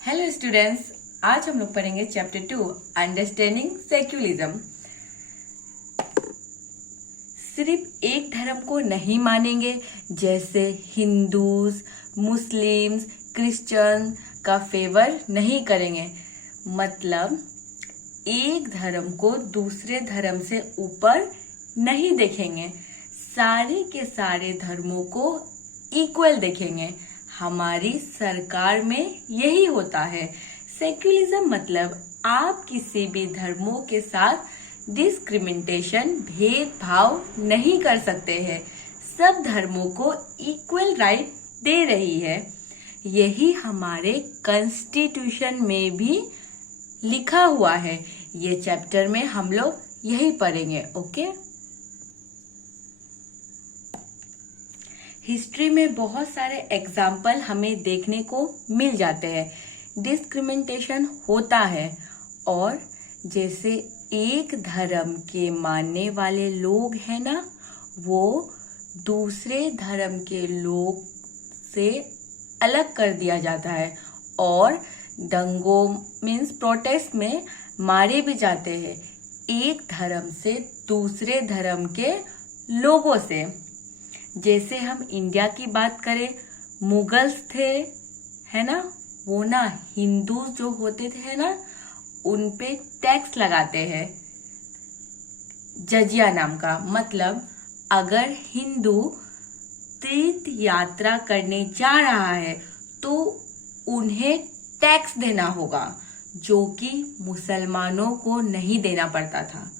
Hello students, आज हम लोग पढ़ेंगे चैप्टर 2 अंडरस्टैंडिंग सेक्युलरिज्म। सिर्फ एक धर्म को नहीं मानेंगे, जैसे हिंदूज, मुस्लिम्स, क्रिश्चियन का फेवर नहीं करेंगे। मतलब एक धर्म को दूसरे धर्म से ऊपर नहीं देखेंगे, सारे के सारे धर्मों को इक्वल देखेंगे। हमारी सरकार में यही होता है। सेक्युलरिज्म मतलब आप किसी भी धर्मों के साथ डिस्क्रिमिनेशन, भेदभाव नहीं कर सकते हैं। सब धर्मों को इक्वल राइट दे रही है। यही हमारे कॉन्स्टिट्यूशन में भी लिखा हुआ है। ये चैप्टर में हम लोग यही पढ़ेंगे। ओके, हिस्ट्री में बहुत सारे एग्जाम्पल हमें देखने को मिल जाते हैं। डिस्क्रिमिनेशन होता है और जैसे एक धर्म के मानने वाले लोग हैं ना, वो दूसरे धर्म के लोग से अलग कर दिया जाता है और दंगों मीन्स प्रोटेस्ट में मारे भी जाते हैं एक धर्म से दूसरे धर्म के लोगों से। जैसे हम इंडिया की बात करें, मुगल्स थे है ना, वो ना हिंदू जो होते थे ना, उन पे टैक्स लगाते हैं जजिया नाम का। मतलब अगर हिंदू तीर्थ यात्रा करने जा रहा है तो उन्हें टैक्स देना होगा, जो कि मुसलमानों को नहीं देना पड़ता था।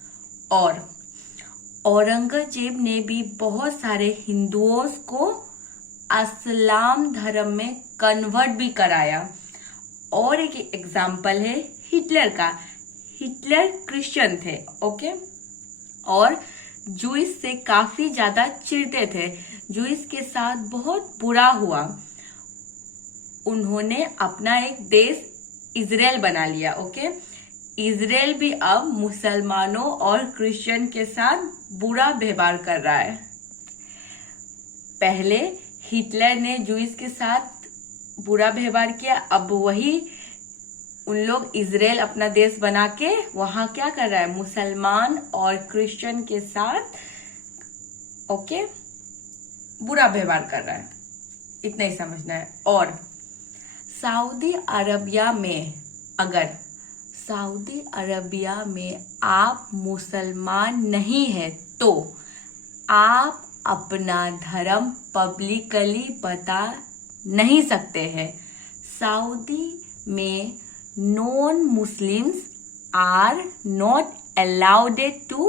और औरंगजेब ने भी बहुत सारे हिंदुओं को इस्लाम धर्म में कन्वर्ट भी कराया। और एक एग्जाम्पल है हिटलर का। हिटलर क्रिश्चियन थे, ओके, और जूइस से काफी ज्यादा चिढ़ते थे। जूइस के साथ बहुत बुरा हुआ। उन्होंने अपना एक देश इजराइल बना लिया। ओके, इजराइल भी अब मुसलमानों और क्रिश्चियन के साथ बुरा व्यवहार कर रहा है। पहले हिटलर ने जूइस के साथ बुरा व्यवहार किया, अब वही उन लोग इजराइल अपना देश बना के वहां क्या कर रहा है, मुसलमान और क्रिश्चियन के साथ ओके बुरा व्यवहार कर रहा है। इतना ही समझना है। और सऊदी अरबिया में अगर सऊदी अरबिया में आप मुसलमान नहीं है तो आप अपना धर्म पब्लिकली बता नहीं सकते हैं। सऊदी में non Muslims are not allowed to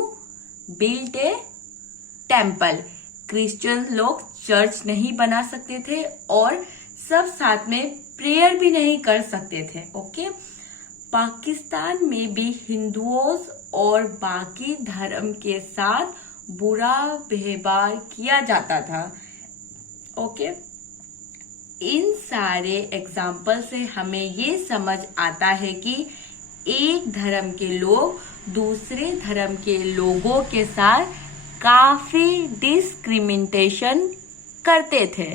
build a temple. Christian लोग चर्च नहीं बना सकते थे और सब साथ में प्रेयर भी नहीं कर सकते थे। ओके, पाकिस्तान में भी हिंदुओं और बाकी धर्म के साथ बुरा व्यवहार किया जाता था। ओके, इन सारे एग्जाम्पल से हमें ये समझ आता है कि एक धर्म के लोग दूसरे धर्म के लोगों के साथ काफी डिस्क्रिमिनेशन करते थे।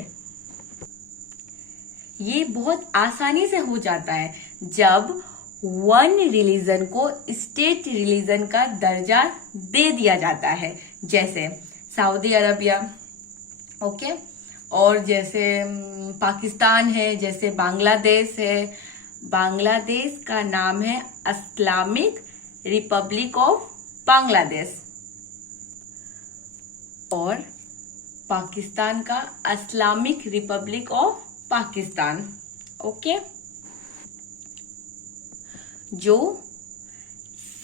ये बहुत आसानी से हो जाता है जब वन रिलीजन को स्टेट रिलीजन का दर्जा दे दिया जाता है। जैसे सऊदी अरबिया, ओके, और जैसे पाकिस्तान है, जैसे बांग्लादेश है। बांग्लादेश का नाम है इस्लामिक रिपब्लिक ऑफ बांग्लादेश और पाकिस्तान का Islamic Republic of Pakistan. Okay, जो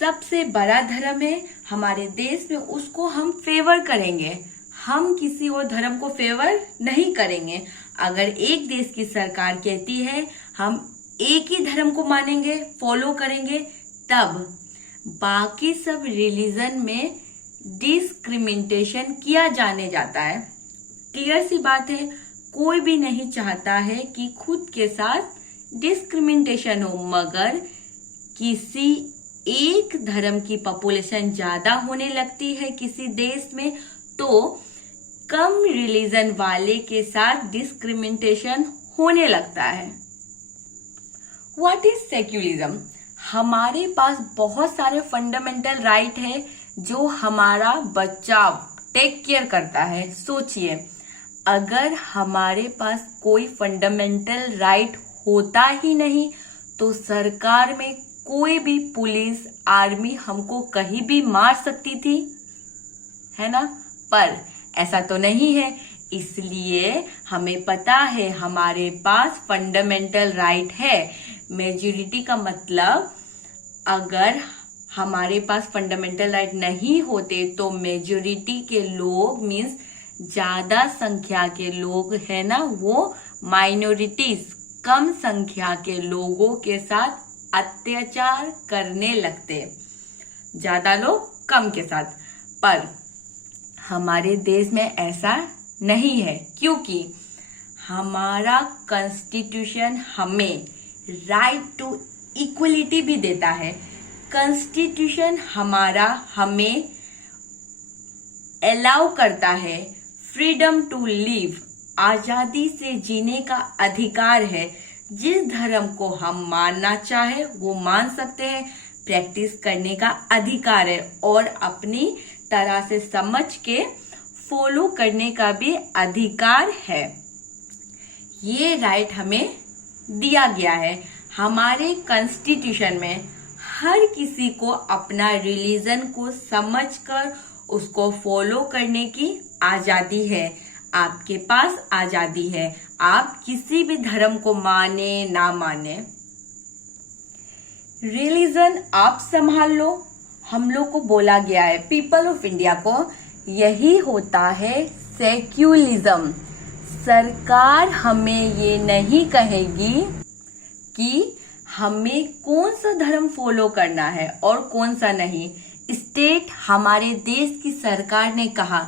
सबसे बड़ा धर्म है हमारे देश में, उसको हम फेवर करेंगे। हम किसी और धर्म को फेवर नहीं करेंगे। अगर एक देश की सरकार कहती है हम एक ही धर्म को मानेंगे, फॉलो करेंगे, तब बाकी सब रिलीजन में डिस्क्रिमिनेशन किया जाने जाता है। क्लियर सी बात है, कोई भी नहीं चाहता है कि खुद के साथ डिस्क्रिमिनेशन हो, मगर किसी एक धर्म की पॉपुलेशन ज्यादा होने लगती है किसी देश में, तो कम रिलीजन वाले के साथ डिस्क्रिमिनेशन होने लगता है। What is secularism? हमारे पास बहुत सारे फंडामेंटल राइट है जो हमारा बचाव टेक केयर करता है। सोचिए, अगर हमारे पास कोई फंडामेंटल राइट होता ही नहीं तो सरकार में कोई भी पुलिस आर्मी हमको कहीं भी मार सकती थी, है ना? पर ऐसा तो नहीं है, इसलिए हमें पता है हमारे पास फंडामेंटल राइट है। मेजॉरिटी का मतलब, अगर हमारे पास फंडामेंटल राइट नहीं होते तो मेजॉरिटी के लोग मीन्स ज्यादा संख्या के लोग है ना, वो माइनॉरिटीज कम संख्या के लोगों के साथ अत्याचार करने लगते, ज्यादा लोग कम के साथ। पर हमारे देश में ऐसा नहीं है, क्योंकि हमारा कॉन्स्टिट्यूशन हमें राइट टू इक्वलिटी भी देता है। कॉन्स्टिट्यूशन हमारा हमें अलाउ करता है फ्रीडम टू लिव, आजादी से जीने का अधिकार है। जिस धर्म को हम मानना चाहे वो मान सकते हैं, प्रैक्टिस करने का अधिकार है और अपनी तरह से समझ के फॉलो करने का भी अधिकार है। ये राइट हमें दिया गया है। हमारे कॉन्स्टिट्यूशन में हर किसी को अपना रिलीजन को समझकर उसको फॉलो करने की आजादी है। आपके पास आजादी है, आप किसी भी धर्म को माने ना माने। रिलीजन आप संभाल लो, हम लोग को बोला गया है, पीपल ऑफ इंडिया को, यही होता है सेक्युलरिज्म। सरकार हमें ये नहीं कहेगी कि हमें कौन सा धर्म फॉलो करना है और कौन सा नहीं। स्टेट, हमारे देश की सरकार ने कहा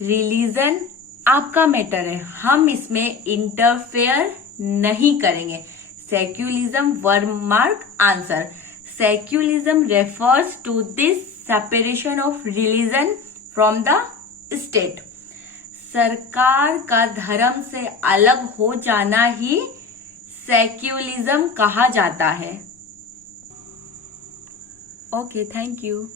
रिलीजन आपका मैटर है, हम इसमें इंटरफेयर नहीं करेंगे। Secularism word mark answer. Secularism refers to this separation of religion from the state. सरकार का धर्म से अलग हो जाना ही सेक्युलरिज्म कहा जाता है। Okay, thank you.